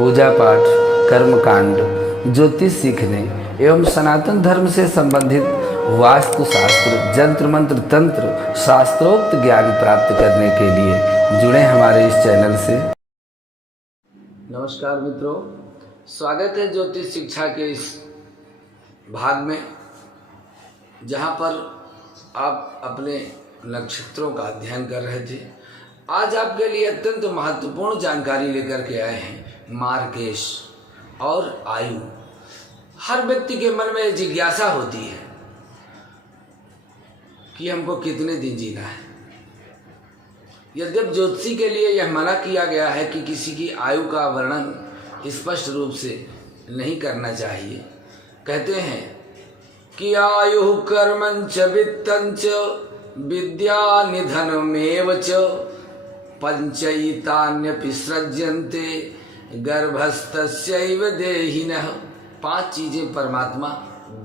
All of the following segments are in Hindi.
पूजा पाठ, कर्मकांड, ज्योतिष सीखने एवं सनातन धर्म से संबंधित वास्तुशास्त्र, जंत्र मंत्र, तंत्र, शास्त्रोक्त ज्ञान प्राप्त करने के लिए जुड़े हमारे इस चैनल से। नमस्कार मित्रों, स्वागत है ज्योतिष शिक्षा के इस भाग में, जहाँ पर आप अपने नक्षत्रों का अध्ययन कर रहे थे। आज आपके लिए अत्यंत महत्वपूर्ण जानकारी लेकर के आए हैं मार्गेश और आयु। हर व्यक्ति के मन में जिज्ञासा होती है कि हमको कितने दिन जीना है। यद्यपि ज्योतिषी के लिए यह मना किया गया है कि किसी की आयु का वर्णन स्पष्ट रूप से नहीं करना चाहिए। कहते हैं कि आयु कर्मंच वित्तंच विद्या निधनमेव च पंचयितान्यपि सृज्यन्ते गर्भस्थस्यैव देहिनः। 5 चीजें परमात्मा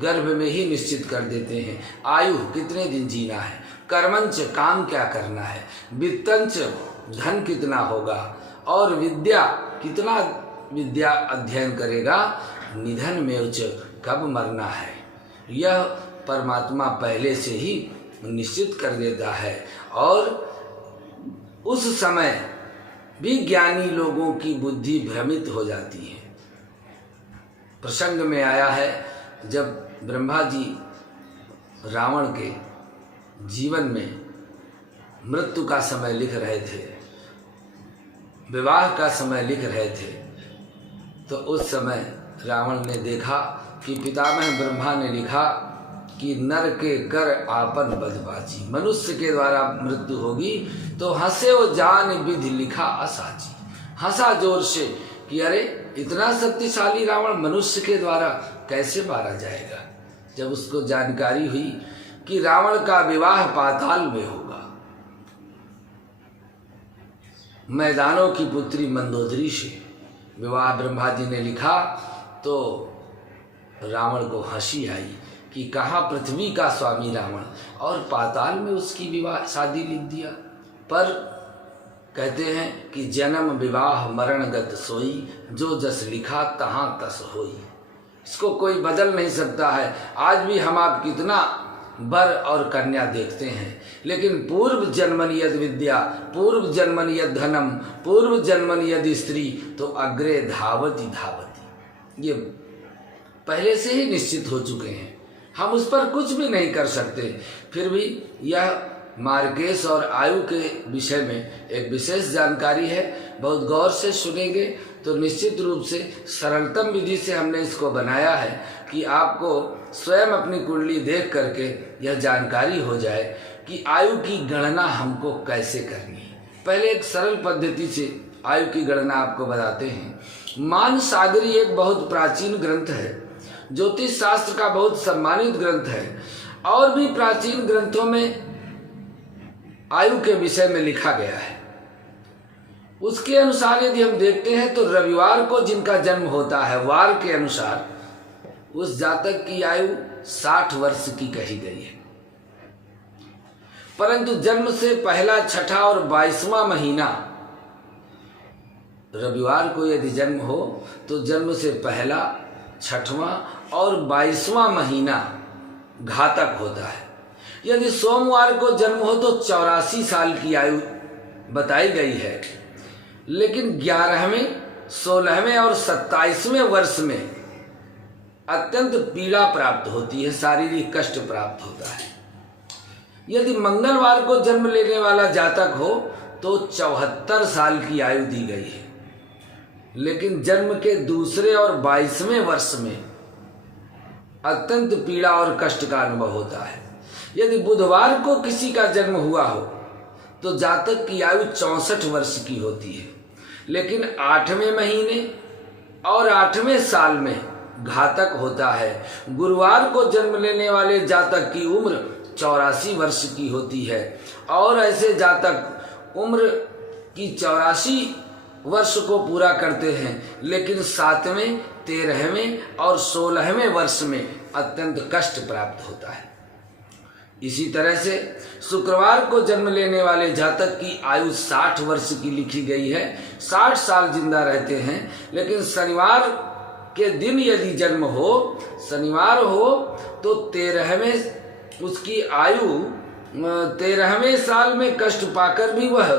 गर्भ में ही निश्चित कर देते हैं। आयु कितने दिन जीना है, कर्मंच काम क्या करना है, वित्तंच धन कितना होगा, और विद्या कितना विद्या अध्ययन करेगा, निधन में च कब मरना है, यह परमात्मा पहले से ही निश्चित कर देता है। और उस समय भी ज्ञानी लोगों की बुद्धि भ्रमित हो जाती है। प्रसंग में आया है जब ब्रह्मा जी रावण के जीवन में मृत्यु का समय लिख रहे थे, विवाह का समय लिख रहे थे, तो उस समय रावण ने देखा कि पितामह ब्रह्मा ने लिखा कि नर के कर आपन बदबाजी, मनुष्य के द्वारा मृत्यु होगी तो हंसे वो जान विधि लिखा असाची। हंसा जोर से कि अरे इतना शक्तिशाली रावण मनुष्य के द्वारा कैसे मारा जाएगा। जब उसको जानकारी हुई कि रावण का विवाह पाताल में होगा, मैदानों की पुत्री मंदोदरी से विवाह ब्रह्मा जी ने लिखा, तो रावण को हंसी आई कि कहाँ पृथ्वी का स्वामी रावण और पाताल में उसकी विवाह शादी लिख दिया। पर कहते हैं कि जन्म विवाह मरणगत सोई, जो जस लिखा तहाँ तस होई। इसको कोई बदल नहीं सकता है। आज भी हम आप कितना वर और कन्या देखते हैं, लेकिन पूर्व जन्मनि यद विद्या, पूर्व जन्मनि यद धनम, पूर्व जन्मनि यद स्त्री, तो अग्रे धावती धावती। ये पहले से ही निश्चित हो चुके हैं, हम उस पर कुछ भी नहीं कर सकते। फिर भी यह मार्गेश और आयु के विषय में एक विशेष जानकारी है। बहुत गौर से सुनेंगे तो निश्चित रूप से सरलतम विधि से हमने इसको बनाया है कि आपको स्वयं अपनी कुंडली देख करके यह जानकारी हो जाए कि आयु की गणना हमको कैसे करनी है। पहले एक सरल पद्धति से आयु की गणना आपको बताते हैं। मानसागरी एक बहुत प्राचीन ग्रंथ है, ज्योतिष शास्त्र का बहुत सम्मानित ग्रंथ है, और भी प्राचीन ग्रंथों में आयु के विषय में लिखा गया है। उसके अनुसार यदि हम देखते हैं तो रविवार को जिनका जन्म होता है, वार के अनुसार उस जातक की आयु 60 वर्ष की कही गई है। परंतु जन्म से पहला, छठा और 22वां महीना रविवार को यदि जन्म हो तो जन्म से पहला, छठवां और 22वां महीना घातक होता है। यदि सोमवार को जन्म हो तो 84 साल की आयु बताई गई है, लेकिन 11वें, 16वें और 27वें वर्ष में अत्यंत पीड़ा प्राप्त होती है, शारीरिक कष्ट प्राप्त होता है। यदि मंगलवार को जन्म लेने वाला जातक हो तो 74 साल की आयु दी गई है, लेकिन जन्म के दूसरे और 22वें वर्ष में अत्यंत पीड़ा और कष्ट का अनुभव होता है। यदि बुधवार को किसी का जन्म हुआ हो तो जातक की आयु 64 वर्ष की होती है, लेकिन 8वें महीने और 8वें साल में घातक होता है। गुरुवार को जन्म लेने वाले जातक की उम्र 84 वर्ष की होती है, और ऐसे जातक उम्र की 84 वर्ष को पूरा करते हैं, लेकिन 7वें, 13वें और 16वें वर्ष में अत्यंत कष्ट प्राप्त होता है। इसी तरह से शुक्रवार को जन्म लेने वाले जातक की आयु 60 वर्ष की लिखी गई है, 60 साल जिंदा रहते हैं। लेकिन शनिवार के दिन यदि जन्म हो, शनिवार हो, तो 13वें उसकी आयु 13वें साल में कष्ट पाकर भी वह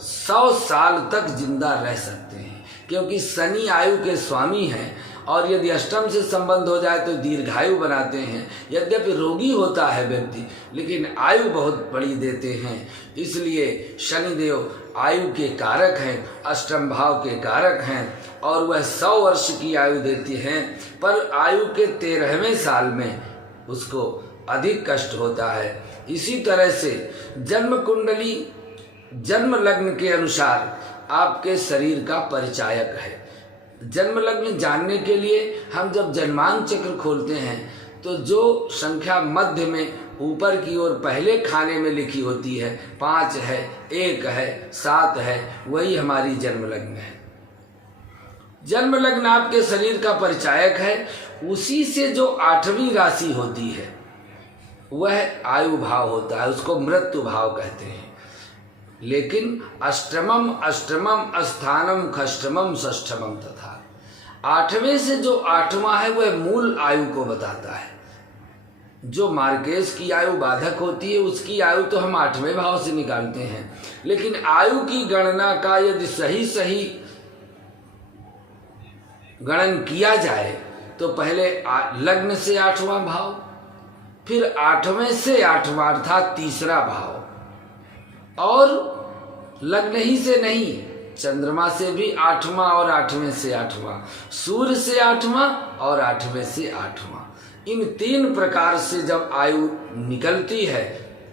100 साल तक जिंदा रह सकते हैं, क्योंकि शनि आयु के स्वामी हैं। और यदि अष्टम से संबंध हो जाए तो दीर्घायु बनाते हैं। यद्यपि रोगी होता है व्यक्ति, लेकिन आयु बहुत बड़ी देते हैं। इसलिए शनिदेव आयु के कारक हैं, अष्टम भाव के कारक हैं, और वह 100 वर्ष की आयु देती हैं। पर आयु के 13वें साल में उसको अधिक कष्ट होता है। इसी तरह से जन्म कुंडली जन्म लग्न के अनुसार आपके शरीर का परिचायक है। जन्म लग्न जानने के लिए हम जब जन्मांक चक्र खोलते हैं तो जो संख्या मध्य में ऊपर की ओर पहले खाने में लिखी होती है, 5 है, 1 है, 7 है, वही हमारी जन्म लग्न है। जन्म लग्न आपके शरीर का परिचायक है। उसी से जो 8वीं राशि होती है वह आयु भाव होता है, उसको मृत्यु भाव कहते हैं। लेकिन अष्टमम अस्थानम खष्टमम षष्ठमम तथा 8वें से जो 8वां है वह मूल आयु को बताता है। जो मार्केश की आयु बाधक होती है उसकी आयु तो हम 8वें भाव से निकालते हैं, लेकिन आयु की गणना का यदि सही गणन किया जाए तो पहले लग्न से 8वां भाव, फिर 8वें से 8वां अर्थात तीसरा भाव, और लग्न ही से नहीं, चंद्रमा से भी 8वां और 8वें से 8वां, सूर्य से 8वां और 8वें से 8वां। इन 3 प्रकार से जब आयु निकलती है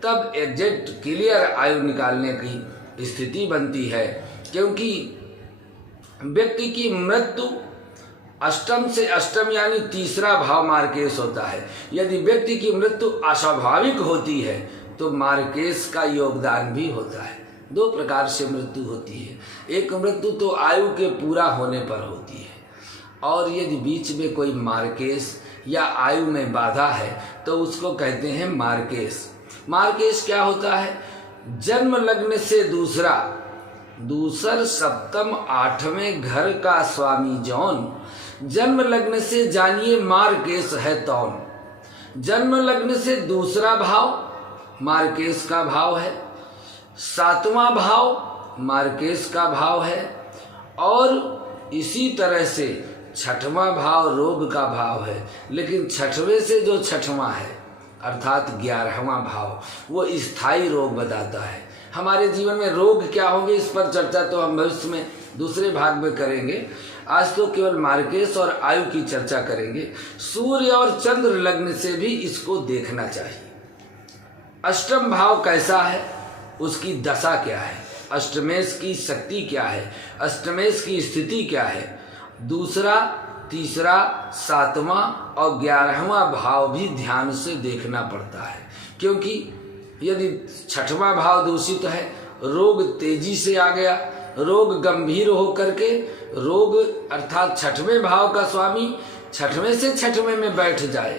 तब एग्जैक्ट क्लियर आयु निकालने की स्थिति बनती है। क्योंकि व्यक्ति की मृत्यु अष्टम से अष्टम यानी तीसरा भाव मार्केश होता है। यदि व्यक्ति की मृत्यु अस्वाभाविक होती है तो मार्केश का योगदान भी होता है। 2 प्रकार से मृत्यु होती है। एक मृत्यु तो आयु के पूरा होने पर होती है, और यदि बीच में कोई मार्केश या आयु में बाधा है तो उसको कहते हैं मार्केश। मार्केश क्या होता है? जन्म लग्न से दूसर सप्तम 8वें घर का स्वामी जौन, जन्म लग्न से जानिए मार्केश है तौन। जन्म लग्न से दूसरा भाव मार्केश का भाव है, 7वां भाव मार्केश का भाव है, और इसी तरह से 6वां भाव रोग का भाव है। लेकिन 6वें से जो 6वां है अर्थात 11वां भाव वो स्थायी रोग बताता है। हमारे जीवन में रोग क्या होंगे इस पर चर्चा तो हम भविष्य में दूसरे भाग में करेंगे। आज तो केवल मार्केश और आयु की चर्चा करेंगे। सूर्य और चंद्र लग्न से भी इसको देखना चाहिए। अष्टम भाव कैसा है, उसकी दशा क्या है, अष्टमेश की शक्ति क्या है, अष्टमेश की स्थिति क्या है। दूसरा, तीसरा, 7वां और 11वां भाव भी ध्यान से देखना पड़ता है। क्योंकि यदि 6वां भाव दूषित है, रोग तेजी से आ गया, रोग गंभीर होकर के रोग अर्थात 6वें भाव का स्वामी 6वें से 6वें में बैठ जाए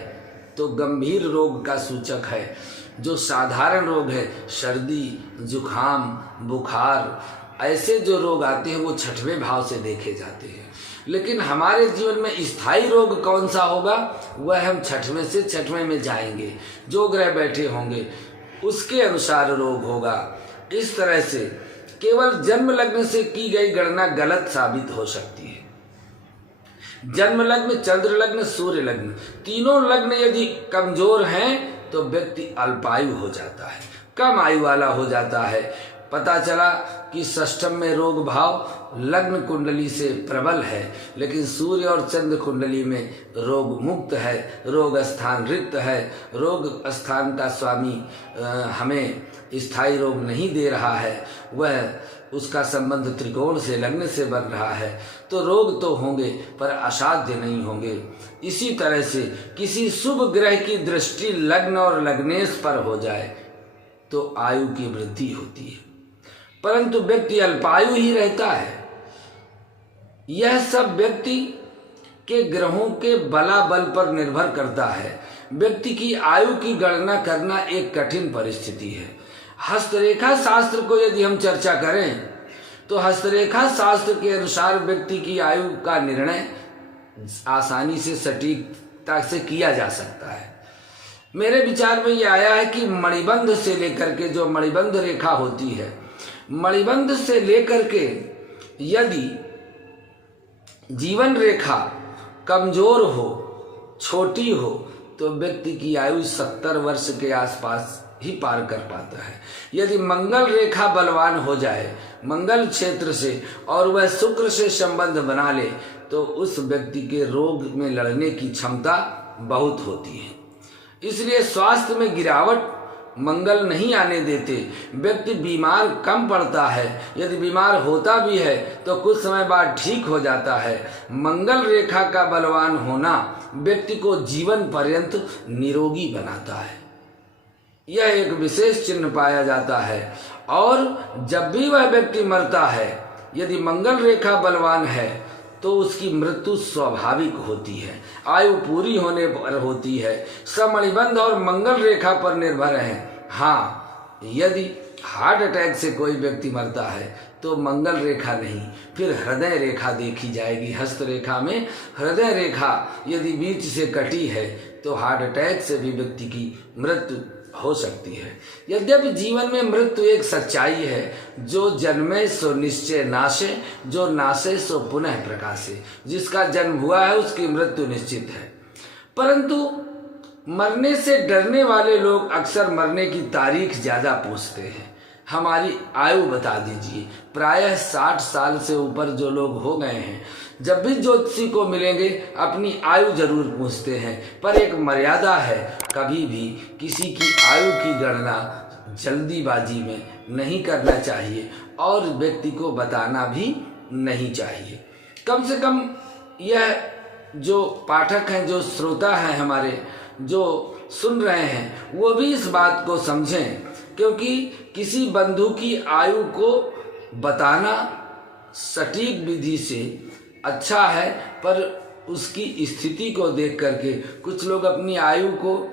तो गंभीर रोग का सूचक है। जो साधारण रोग है, सर्दी, जुखाम, बुखार, ऐसे जो रोग आते हैं वो 6वें भाव से देखे जाते हैं। लेकिन हमारे जीवन में स्थायी रोग कौन सा होगा वह हम 6वें से 6वें में जाएंगे। जो ग्रह बैठे होंगे उसके अनुसार रोग होगा। इस तरह से केवल जन्म लग्न से की गई गणना गलत साबित हो सकती है। जन्म लग्न, चंद्र लग्न, सूर्य लग्न, तीनों लग्न यदि कमजोर हैं तो व्यक्ति अल्पायु हो जाता है, कम आयु वाला हो जाता है। पता चला कि षष्ठम में रोग भाव लग्न कुंडली से प्रबल है, लेकिन सूर्य और चंद्र कुंडली में रोग मुक्त है, रोग स्थान रिक्त है, रोग स्थान का स्वामी हमें स्थायी रोग नहीं दे रहा है, वह उसका संबंध त्रिकोण से लग्न से बन रहा है, तो रोग तो होंगे पर असाध्य नहीं होंगे। इसी तरह से किसी शुभ ग्रह की दृष्टि लग्न और लग्नेश पर हो जाए तो आयु की वृद्धि होती है, परंतु व्यक्ति अल्पायु ही रहता है। यह सब व्यक्ति के ग्रहों के बलाबल पर निर्भर करता है। व्यक्ति की आयु की गणना करना एक कठिन परिस्थिति है। हस्तरेखा शास्त्र को यदि हम चर्चा करें तो हस्तरेखा शास्त्र के अनुसार व्यक्ति की आयु का निर्णय आसानी से सटीकता से किया जा सकता है। मेरे विचार में यह आया है कि मणिबंध से लेकर के, जो मणिबंध रेखा होती है, मणिबंध से लेकर के यदि जीवन रेखा कमजोर हो, छोटी हो, तो व्यक्ति की आयु 70 वर्ष के आसपास ही पार कर पाता है। यदि मंगल रेखा बलवान हो जाए मंगल क्षेत्र से और वह शुक्र से संबंध बना ले तो उस व्यक्ति के रोग में लड़ने की क्षमता बहुत होती है। इसलिए स्वास्थ्य में गिरावट मंगल नहीं आने देते। व्यक्ति बीमार कम पड़ता है, यदि बीमार होता भी है तो कुछ समय बाद ठीक हो जाता है। मंगल रेखा का बलवान होना व्यक्ति को जीवन पर्यंत निरोगी बनाता है। यह एक विशेष चिन्ह पाया जाता है। और जब भी वह व्यक्ति मरता है, यदि मंगल रेखा बलवान है तो उसकी मृत्यु स्वाभाविक होती है, आयु पूरी होने पर होती है। समणिबंध और मंगल रेखा पर निर्भर है। हाँ, यदि हार्ट अटैक से कोई व्यक्ति मरता है तो मंगल रेखा नहीं, फिर हृदय रेखा देखी जाएगी। हस्तरेखा में हृदय रेखा यदि बीच से कटी है तो हार्ट अटैक से भी व्यक्ति की मृत्यु हो सकती है। यद्यपि जीवन में मृत्यु एक सच्चाई है, जो जन्मे सो निश्चय नाशे, जो नाशे सो पुनः प्रकाशे। जिसका जन्म हुआ है उसकी मृत्यु निश्चित है। परंतु मरने से डरने वाले लोग अक्सर मरने की तारीख ज्यादा पूछते हैं। हमारी आयु बता दीजिए। प्रायः 60 साल से ऊपर जो लोग हो गए हैं, जब भी ज्योतिषी को मिलेंगे अपनी आयु जरूर पूछते हैं, पर एक मर्यादा है। कभी भी किसी की आयु की गणना जल्दीबाजी में नहीं करना चाहिए और व्यक्ति को बताना भी नहीं चाहिए। कम से कम यह जो पाठक हैं, जो श्रोता हैं हमारे, जो सुन रहे हैं, वो भी इस बात को समझें, क्योंकि किसी बंधु की आयु को बताना सटीक विधि से अच्छा है, पर उसकी स्थिति को देख करके कुछ लोग अपनी आयु को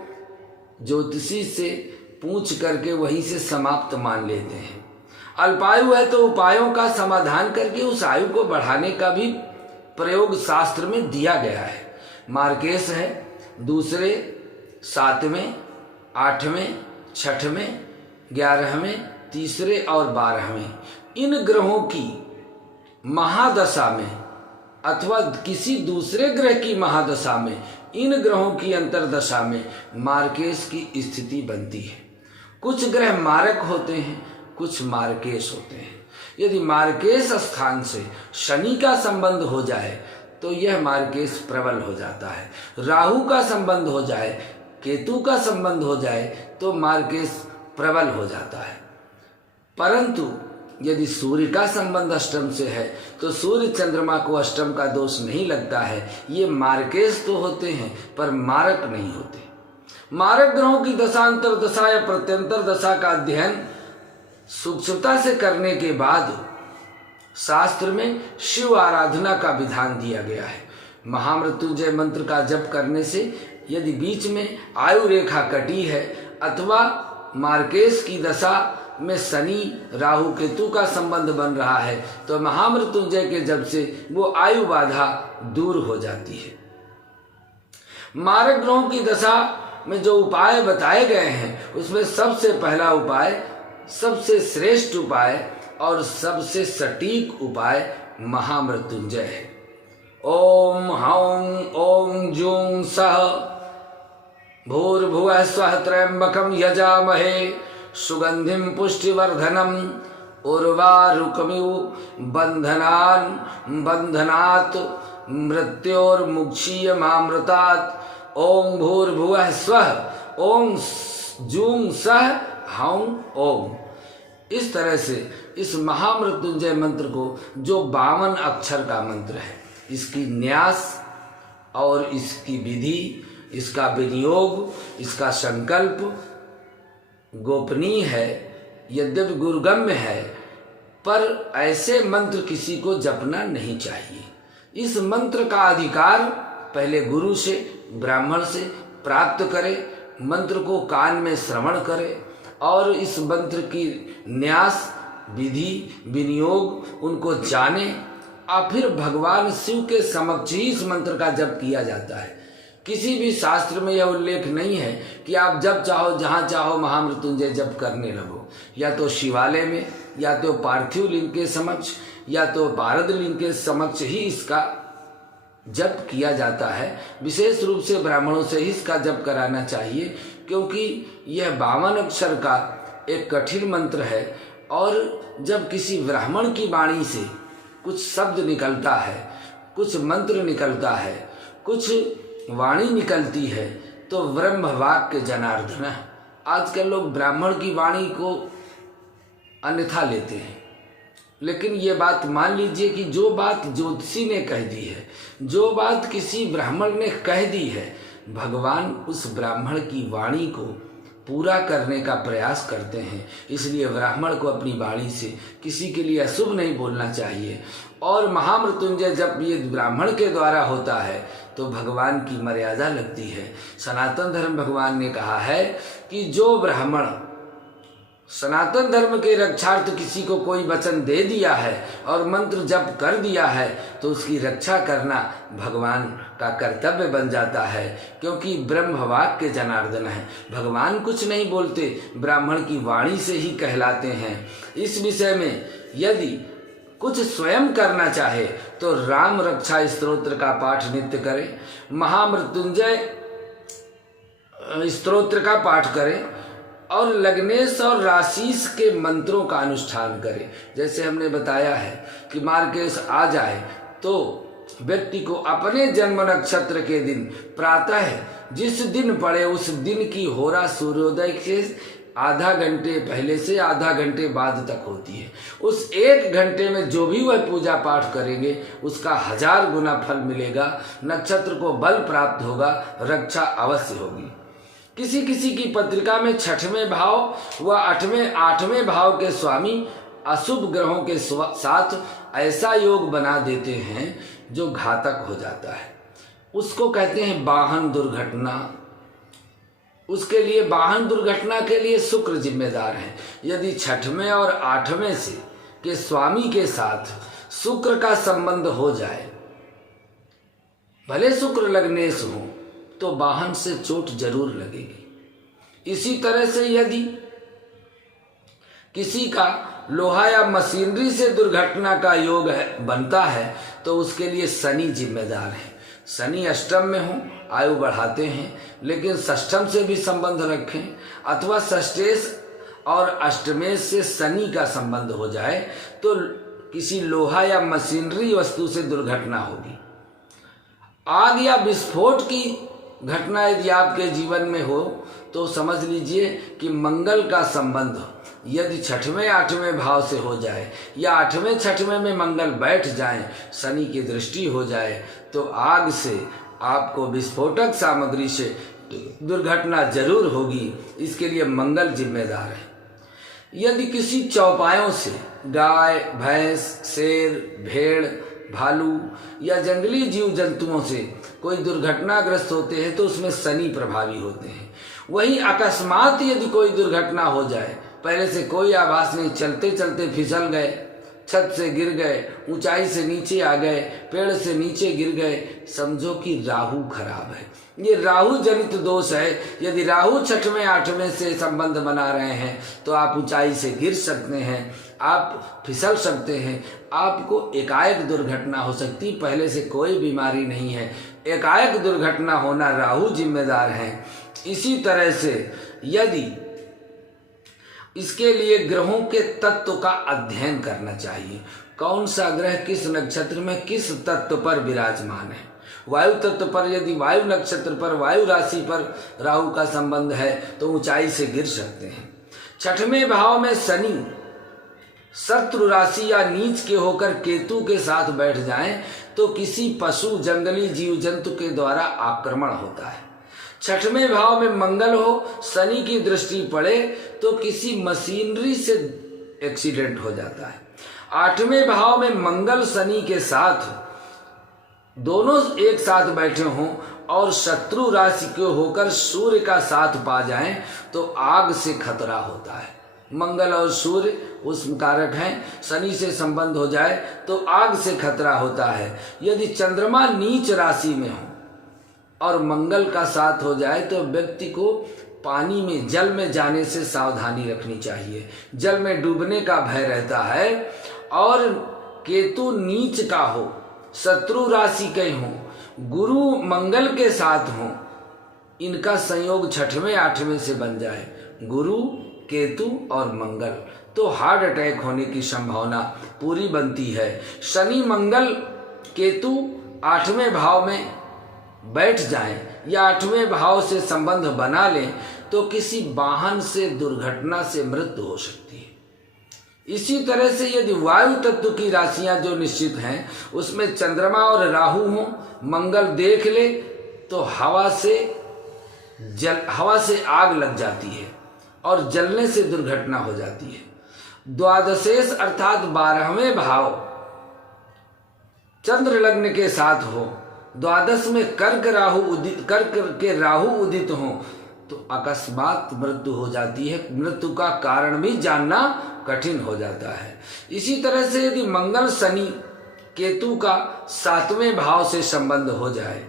ज्योतिषी से पूछ करके वहीं से समाप्त मान लेते हैं। अल्पायु है तो उपायों का समाधान करके उस आयु को बढ़ाने का भी प्रयोग शास्त्र में दिया गया है। मार्केश है, दूसरे, 7वें, 8वें, 6वें, 11वें, तीसरे और 12वें, इन ग्रहों की महादशा में अथवा किसी दूसरे ग्रह की महादशा में, इन ग्रहों की अंतरदशा में मार्केश की स्थिति बनती है। कुछ ग्रह मारक होते हैं, कुछ मार्केश होते हैं। यदि मार्केश स्थान से शनि का संबंध हो जाए तो यह मार्केश प्रबल हो जाता है। राहु का संबंध हो जाए, केतु का संबंध हो जाए तो मार्केश प्रबल हो जाता है। परंतु यदि सूर्य का संबंध अष्टम से है तो सूर्य चंद्रमा को अष्टम का दोष नहीं लगता है। ये मार्केश तो होते हैं पर मारक नहीं होते। मारक ग्रहों की दशांतर दशा या प्रत्यंतर दशा का अध्ययन सूक्ष्मता से करने के बाद शास्त्र में शिव आराधना का विधान दिया गया है। महामृत्युंजय मंत्र का जप करने से यदि बीच में आयु रेखा कटी है अथवा मार्केश की दशा में शनि राहु केतु का संबंध बन रहा है तो महामृत्युंजय के जप से वो आयु बाधा दूर हो जाती है। मारक ग्रहों की दशा में जो उपाय बताए गए हैं उसमें सबसे पहला उपाय, सबसे श्रेष्ठ उपाय और सबसे सटीक उपाय महामृत्युंजय है। ओम हौं ओम जूं सह भूर्भुवः स्वः त्र्यंबकं यजामहे सुगंधिं पुष्टिवर्धनम् उर्वारुकमिव बंधनात् मृत्योर्मुक्षीयमामृतात्। ओम भूर्भुवः स्वः ओम जूं सह हौं ओम। इस तरह से इस महामृत्युंजय मंत्र को, जो 52 अक्षर का मंत्र है, इसकी न्यास और इसकी विधि, इसका विनियोग, इसका संकल्प गोपनीय है, यद्यपि गुरुगम्य है, पर ऐसे मंत्र किसी को जपना नहीं चाहिए। इस मंत्र का अधिकार पहले गुरु से, ब्राह्मण से, प्राप्त करे, मंत्र को कान में श्रवण करे और इस मंत्र की न्यास विधि विनियोग उनको जाने और फिर भगवान शिव के समक्ष ही इस मंत्र का जप किया जाता है। किसी भी शास्त्र में यह उल्लेख नहीं है कि आप जब चाहो जहाँ चाहो महामृत्युंजय जप करने लगो, या तो शिवालय में, या तो पार्थिव लिंग के समक्ष, या तो पारद लिंग के समक्ष ही इसका जप किया जाता है। विशेष रूप से ब्राह्मणों से ही इसका जप कराना चाहिए, क्योंकि यह 52 अक्षर का एक कठिन मंत्र है और जब किसी ब्राह्मण की वाणी से कुछ शब्द निकलता है, कुछ मंत्र निकलता है, कुछ वाणी निकलती है, तो ब्रह्म वाक्य जनार्दन। आजकल लोग ब्राह्मण की वाणी को अन्यथा लेते हैं, लेकिन ये बात मान लीजिए कि जो बात ज्योतिषी ने कह दी है, जो बात किसी ब्राह्मण ने कह दी है, भगवान उस ब्राह्मण की वाणी को पूरा करने का प्रयास करते हैं। इसलिए ब्राह्मण को अपनी वाणी से किसी के लिए अशुभ नहीं बोलना चाहिए। और महामृत्युंजय जब ये ब्राह्मण के द्वारा होता है तो भगवान की मर्यादा लगती है। सनातन धर्म भगवान ने कहा है कि जो ब्राह्मण सनातन धर्म के रक्षार्थ किसी को कोई वचन दे दिया है और मंत्र जप कर दिया है, तो उसकी रक्षा करना भगवान का कर्तव्य बन जाता है, क्योंकि ब्रह्म वाक्य जनार्दन है। भगवान कुछ नहीं बोलते, ब्राह्मण की वाणी से ही कहलाते हैं। इस विषय में यदि कुछ स्वयं करना चाहे तो राम रक्षा स्तोत्र का पाठ नित्य करें, महामृत्युंजय स्तोत्र का पाठ करें और लग्नेश और राशिस के मंत्रों का अनुष्ठान करें। जैसे हमने बताया है कि मार्गेश आ जाए तो व्यक्ति को अपने जन्म नक्षत्र के दिन प्रातः जिस दिन पड़े उस दिन की होरा सूर्योदय के आधा घंटे पहले से आधा घंटे बाद तक होती है। उस 1 घंटे में जो भी वह पूजा पाठ करेंगे उसका 1000 गुना फल मिलेगा, नक्षत्र को बल प्राप्त होगा, रक्षा अवश्य होगी। किसी किसी की पत्रिका में 6वें भाव व 8वें भाव के स्वामी अशुभ ग्रहों के साथ ऐसा योग बना देते हैं जो घातक हो जाता है। उसको कहते हैं वाहन दुर्घटना। उसके लिए वाहन दुर्घटना के लिए शुक्र जिम्मेदार है। यदि 6वें और 8वें से के स्वामी के साथ शुक्र का संबंध हो जाए, भले शुक्र लग्नेश हो, तो वाहन से चोट जरूर लगेगी। इसी तरह से यदि किसी का लोहा या मशीनरी से दुर्घटना का योग बनता है तो उसके लिए शनि जिम्मेदार है। शनि अष्टम में हो, आयु बढ़ाते हैं, लेकिन षष्ठम से भी संबंध रखें, अथवा षष्ठेश और अष्टमेश से शनि का संबंध हो जाए तो किसी लोहा या मशीनरी वस्तु से दुर्घटना होगी। आग या विस्फोट की घटना यदि आपके जीवन में हो तो समझ लीजिए कि मंगल का संबंध यदि 6वें 8वें भाव से हो जाए या 8वें 6वें में मंगल बैठ जाए, शनि की दृष्टि हो जाए, तो आग से आपको विस्फोटक सामग्री से दुर्घटना जरूर होगी। इसके लिए मंगल जिम्मेदार है। यदि किसी चौपायों से गाय, भैंस, शेर, भेड़, भालू या जंगली जीव जंतुओं से कोई दुर्घटनाग्रस्त होते हैं तो उसमें शनि प्रभावी होते हैं। वहीं अकस्मात यदि कोई दुर्घटना हो जाए, पहले से कोई आभास नहीं, चलते चलते फिसल गए, छत से गिर गए, ऊंचाई से नीचे आ गए, पेड़ से नीचे गिर गए, समझो कि राहु खराब है। ये राहु जनित दोष है। यदि राहु 6वें 8वें से संबंध बना रहे हैं तो आप ऊंचाई से गिर सकते हैं, आप फिसल सकते हैं, आपको एकाएक दुर्घटना हो सकती। पहले से कोई बीमारी नहीं है, एकाएक दुर्घटना होना राहु जिम्मेदार है। इसी तरह से यदि इसके लिए ग्रहों के तत्व का अध्ययन करना चाहिए। कौन सा ग्रह किस नक्षत्र में किस तत्व पर विराजमान है। वायु तत्व पर यदि वायु नक्षत्र पर वायु राशि पर राहु का संबंध है तो ऊंचाई से गिर सकते हैं। 6वें भाव में शनि शत्रु राशि या नीच के होकर केतु के साथ बैठ जाएं तो किसी पशु, जंगली जीव जंतु के द्वारा आक्रमण होता है। 6वें भाव में मंगल हो, शनि की दृष्टि पड़े तो किसी मशीनरी से एक्सीडेंट हो जाता है। 8वें भाव में मंगल शनि के साथ दोनों एक साथ बैठे हों और शत्रु राशि के होकर सूर्य का साथ पा जाएं तो आग से खतरा होता है। मंगल और सूर्य उष्ण कारक हैं, शनि से संबंध हो जाए तो आग से खतरा होता है। यदि चंद्रमा नीच राशि में हो और मंगल का साथ हो जाए तो व्यक्ति को पानी में, जल में जाने से सावधानी रखनी चाहिए। जल में डूबने का भय रहता है। और केतु नीच का हो, शत्रु राशि के हो, गुरु मंगल के साथ हो, इनका संयोग 6वें 8वें से बन जाए, गुरु केतु और मंगल, तो हार्ट अटैक होने की संभावना पूरी बनती है। शनि मंगल केतु 8वें भाव में बैठ जाएं या 8वें भाव से संबंध बना लें तो किसी वाहन से, दुर्घटना से मृत्यु हो सकती है। इसी तरह से यदि वायु तत्व की राशियां जो निश्चित हैं उसमें चंद्रमा और राहु हो, मंगल देख ले तो हवा से आग लग जाती है और जलने से दुर्घटना हो जाती है। द्वादशेश अर्थात 12वें भाव चंद्र लग्न के साथ हो, द्वादश में कर्क के राहु उदित हो तो अकस्मात मृत्यु हो जाती है। मृत्यु का कारण भी जानना कठिन हो जाता है। इसी तरह से यदि मंगल शनि केतु का 7वें भाव से संबंध हो जाए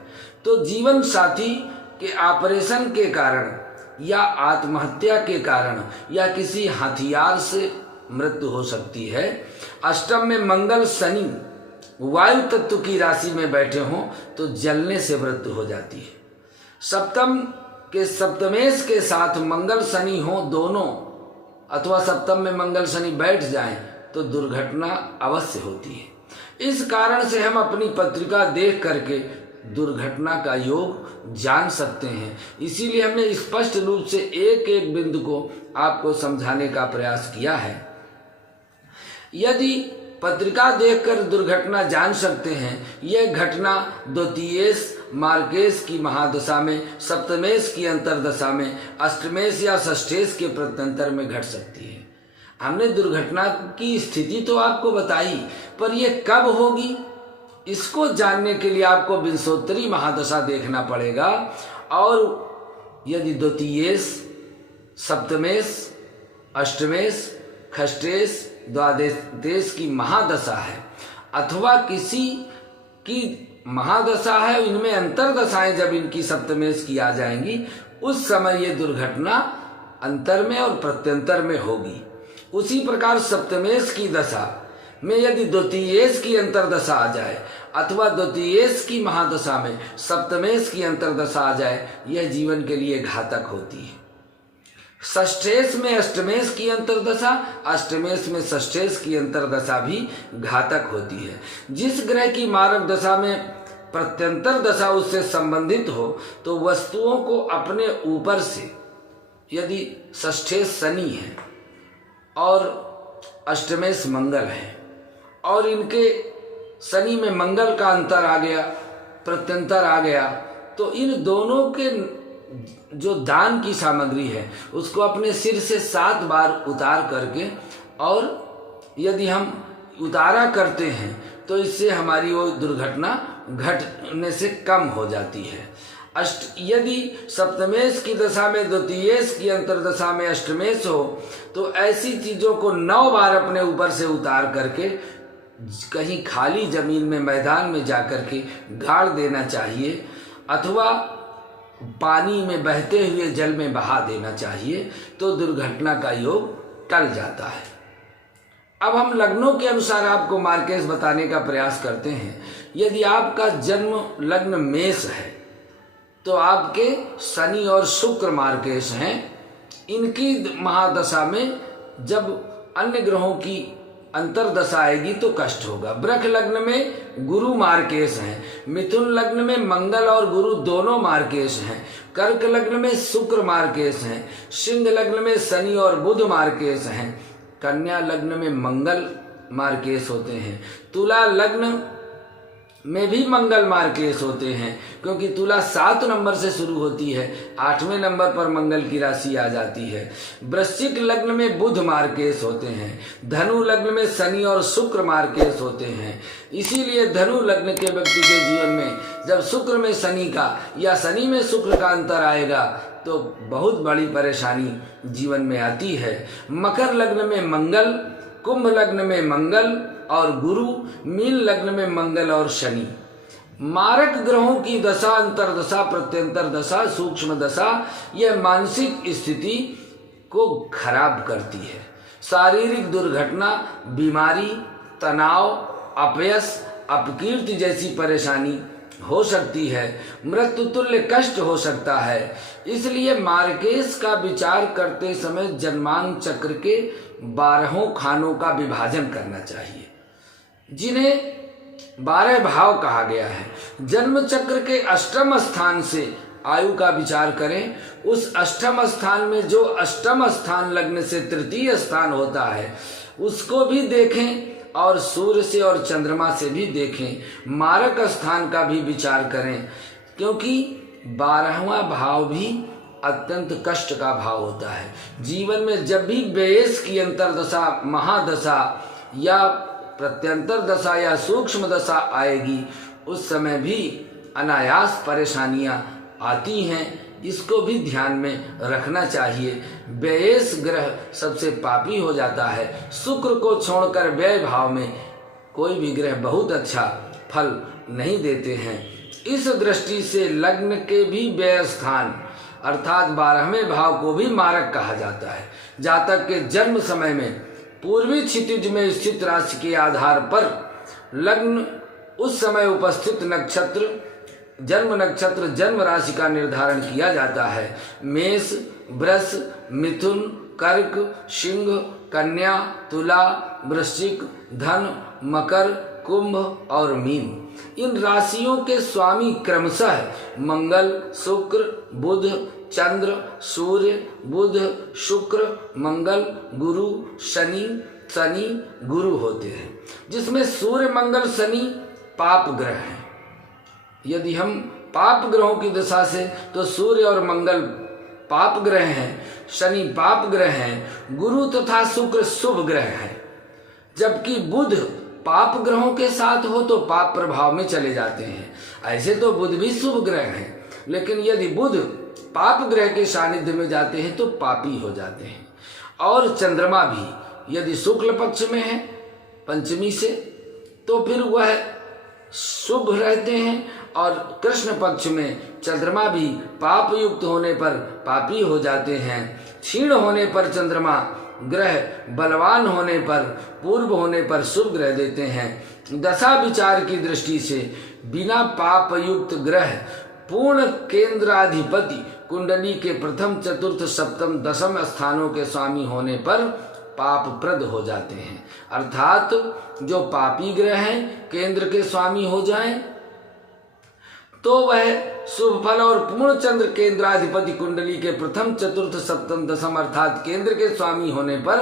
तो जीवन साथी के ऑपरेशन के कारण या आत्महत्या के कारण या किसी हथियार से मृत्यु हो सकती है। अष्टम में मंगल शनि वायु तत्व की राशि में बैठे हों तो जलने से मृत्यु हो जाती है। सप्तम के सप्तमेश के साथ मंगल शनि हो दोनों, अथवा सप्तम में मंगल शनि बैठ जाएं तो दुर्घटना अवश्य होती है। इस कारण से हम अपनी पत्रिका देख करके दुर्घटना का योग जान सकते हैं। इसीलिए हमने स्पष्ट रूप से एक एक बिंदु को आपको समझाने का प्रयास किया है। यदि पत्रिका देखकर दुर्घटना जान सकते हैं, यह घटना द्वितीयेश मार्केश की महादशा में, सप्तमेश की अंतरदशा में, अष्टमेश या षष्ठेश के प्रत्यंतर में घट सकती है। हमने दुर्घटना की स्थिति तो आपको बताई, पर यह कब होगी इसको जानने के लिए आपको विंशोत्तरी महादशा देखना पड़ेगा। और यदि द्वितीयेश, सप्तमेश, अष्टमेश, खष्टेश, द्वादशेश की महादशा है अथवा किसी की महादशा है, इनमें अंतरदशाएं जब इनकी सप्तमेश की आ जाएंगी उस समय ये दुर्घटना अंतर में और प्रत्यंतर में होगी। उसी प्रकार सप्तमेश की दशा में यदि द्वितीयेश की अंतरदशा आ जाए अथवा द्वितीयेश की महादशा में सप्तमेश की अंतरदशा आ जाए, यह जीवन के लिए घातक होती है। षष्ठेश में अष्टमेश की अंतरदशा, अष्टमेश में षष्ठेश की अंतरदशा भी घातक होती है। जिस ग्रह की मारक दशा में प्रत्यंतर दशा उससे संबंधित हो तो वस्तुओं को अपने ऊपर से, यदि षष्ठेश शनि है और अष्टमेश मंगल है और इनके शनि में मंगल का अंतर आ गया, प्रत्यंतर आ गया, तो इन दोनों के जो दान की सामग्री है उसको अपने सिर से 7 बार उतार करके, और यदि हम उतारा करते हैं तो इससे हमारी वो दुर्घटना घटने से कम हो जाती है। यदि सप्तमेश की दशा में द्वितीयेश की अंतरदशा में अष्टमेश हो तो ऐसी चीज़ों को 9 बार अपने ऊपर से उतार करके कहीं खाली जमीन में, मैदान में जाकर के गाड़ देना चाहिए अथवा पानी में बहते हुए जल में बहा देना चाहिए, तो दुर्घटना का योग टल जाता है। अब हम लग्नों के अनुसार आपको मार्केश बताने का प्रयास करते हैं। यदि आपका जन्म लग्न मेष है तो आपके शनि और शुक्र मार्केश हैं। इनकी महादशा में जब अन्य ग्रहों की अंतरदशा आएगी तो कष्ट होगा। वृष लग्न में गुरु मार्केश हैं, मिथुन लग्न में मंगल और गुरु दोनों मार्केश हैं, कर्क लग्न में शुक्र मार्केश हैं, सिंह लग्न में शनि और बुध मार्केश हैं, कन्या लग्न में मंगल मार्केश होते हैं, तुला लग्न में भी मंगल मार्केश होते हैं, क्योंकि तुला 7 नंबर से शुरू होती है, 8वें नंबर पर मंगल की राशि आ जाती है। वृश्चिक लग्न में बुध मार्केश होते हैं, धनु लग्न में शनि और शुक्र मार्केश होते हैं। इसीलिए धनु लग्न के व्यक्ति के जीवन में जब शुक्र में शनि का या शनि में शुक्र का अंतर आएगा तो बहुत बड़ी परेशानी जीवन में आती है। मकर लग्न में मंगल, कुंभ लग्न में मंगल और गुरु, मीन लग्न में मंगल और शनि। मारक ग्रहों की दशा, अंतरदशा, प्रत्यंतर दशा, सूक्ष्म दशा यह मानसिक स्थिति को खराब करती है। शारीरिक दुर्घटना, बीमारी, तनाव, अपयश, अपकीर्ति जैसी परेशानी हो सकती है, मृत्यु तुल्य कष्ट हो सकता है। इसलिए मार्केश का विचार करते समय जन्मांक चक्र के 12 खानों का विभाजन करना चाहिए, जिन्हें 12 भाव कहा गया है। जन्म चक्र के अष्टम स्थान से आयु का विचार करें, उस अष्टम स्थान में जो अष्टम स्थान लग्न से तृतीय स्थान होता है उसको भी देखें और सूर्य से और चंद्रमा से भी देखें। मारक स्थान का भी विचार करें, क्योंकि 12वां भाव भी अत्यंत कष्ट का भाव होता है। जीवन में जब भी व्ययस की अंतरदशा, महादशा या प्रत्यंतर दशा या सूक्ष्म दशा आएगी उस समय भी अनायास परेशानियां आती हैं, इसको भी ध्यान में रखना चाहिए। व्ययस ग्रह सबसे पापी हो जाता है। शुक्र को छोड़कर व्यय भाव में कोई भी ग्रह बहुत अच्छा फल नहीं देते हैं। इस दृष्टि से लग्न के भी व्यय स्थान अर्थात 12वें भाव को भी मारक कहा जाता है। जातक के जन्म समय में पूर्वी क्षितिज में स्थित राशि के आधार पर लग्न उस समय उपस्थित नक्षत्र, जन्म नक्षत्र, जन्म राशि का निर्धारण किया जाता है। मेष, वृष, मिथुन, कर्क, सिंह, कन्या, तुला, वृश्चिक, धन, मकर, कुंभ और मीन। इन राशियों के स्वामी क्रमशः मंगल, शुक्र, बुध, चंद्र, सूर्य, बुध, शुक्र, मंगल, गुरु, शनि, शनि, गुरु होते हैं, जिसमें सूर्य, मंगल, शनि पाप ग्रह हैं। यदि हम पाप ग्रहों की दशा से, तो सूर्य और मंगल पाप ग्रह हैं, शनि पाप ग्रह हैं, गुरु तथा शुक्र शुभ ग्रह हैं। जबकि बुध पाप ग्रहों के साथ हो तो पाप प्रभाव में चले जाते हैं। ऐसे तो बुध भी शुभ ग्रह हैं, लेकिन यदि बुध पाप ग्रह के सानिध्य में जाते हैं तो पापी हो जाते हैं। और चंद्रमा भी यदि शुक्ल पक्ष में है पंचमी से तो फिर वह शुभ रहते हैं, और कृष्ण पक्ष में चंद्रमा भी पाप युक्त होने पर पापी हो जाते हैं। क्षीण होने पर चंद्रमा ग्रह बलवान होने पर, पूर्व होने पर शुभ ग्रह देते हैं। दशा विचार की दृष्टि से बिना पाप युक्त ग्रह पूर्ण केंद्राधिपति कुंडली के प्रथम, चतुर्थ, सप्तम, दशम स्थानों के स्वामी होने पर पापप्रद हो जाते हैं। अर्थात जो पापी ग्रह हैं केंद्र के स्वामी हो जाएं तो वह शुभ फल, और पूर्ण चंद्र केंद्राधिपति कुंडली के प्रथम, चतुर्थ, सप्तम, दशम अर्थात केंद्र के स्वामी होने पर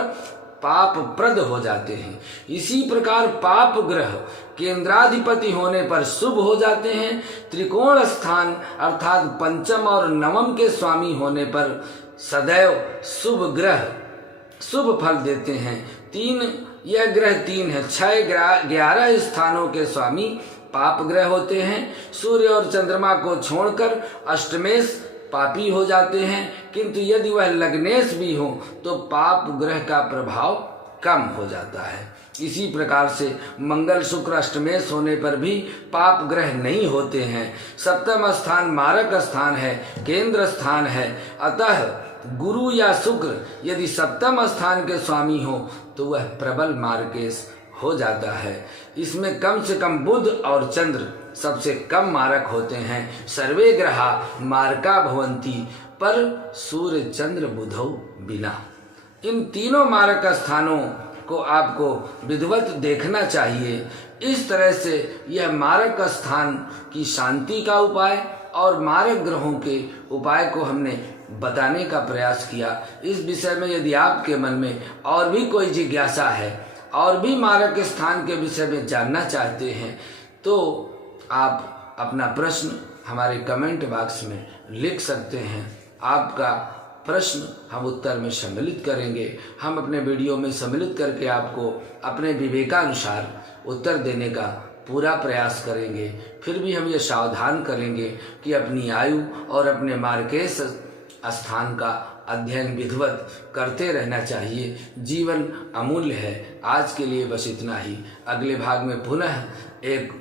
पाप प्रद हो जाते हैं। इसी प्रकार पाप ग्रह केंद्राधिपति होने पर शुभ हो जाते हैं। त्रिकोण स्थान अर्थात पंचम और नवम के स्वामी होने पर सदैव शुभ ग्रह शुभ फल देते हैं। यह ग्रह 3 है। 6, 11 स्थानों के स्वामी पाप ग्रह होते हैं। सूर्य और चंद्रमा को छोड़कर अष्टमेश पापी हो जाते हैं, किंतु यदि वह लग्नेश भी हो तो पाप ग्रह का प्रभाव कम हो जाता है। इसी प्रकार से मंगल, शुक्र अष्टमेश होने पर भी पाप ग्रह नहीं होते हैं। सप्तम स्थान मारक स्थान है, केंद्र स्थान है। अतः गुरु या शुक्र यदि सप्तम स्थान के स्वामी हो तो वह प्रबल मार्केश हो जाता है। इसमें कम से कम बुध और चंद्र सबसे कम मारक होते हैं। सर्वे ग्रहा मारका भवंती पर सूर्य चंद्र बुधौ बिना। इन तीनों मारक स्थानों को आपको विधिवत देखना चाहिए। इस तरह से यह मारक स्थान की शांति का उपाय और मारक ग्रहों के उपाय को हमने बताने का प्रयास किया। इस विषय में यदि आपके मन में और भी कोई जिज्ञासा है और भी मारक स्थान के विषय में जानना चाहते हैं तो आप अपना प्रश्न हमारे कमेंट बॉक्स में लिख सकते हैं। आपका प्रश्न हम उत्तर में सम्मिलित करेंगे। हम अपने वीडियो में सम्मिलित करके आपको अपने विवेकानुसार उत्तर देने का पूरा प्रयास करेंगे। फिर भी हम ये सावधान करेंगे कि अपनी आयु और अपने मार्केश स्थान का अध्ययन विधिवत करते रहना चाहिए। जीवन अमूल्य है। आज के लिए बस इतना ही। अगले भाग में पुनः एक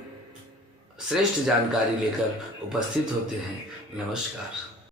श्रेष्ठ जानकारी लेकर उपस्थित होते हैं। नमस्कार।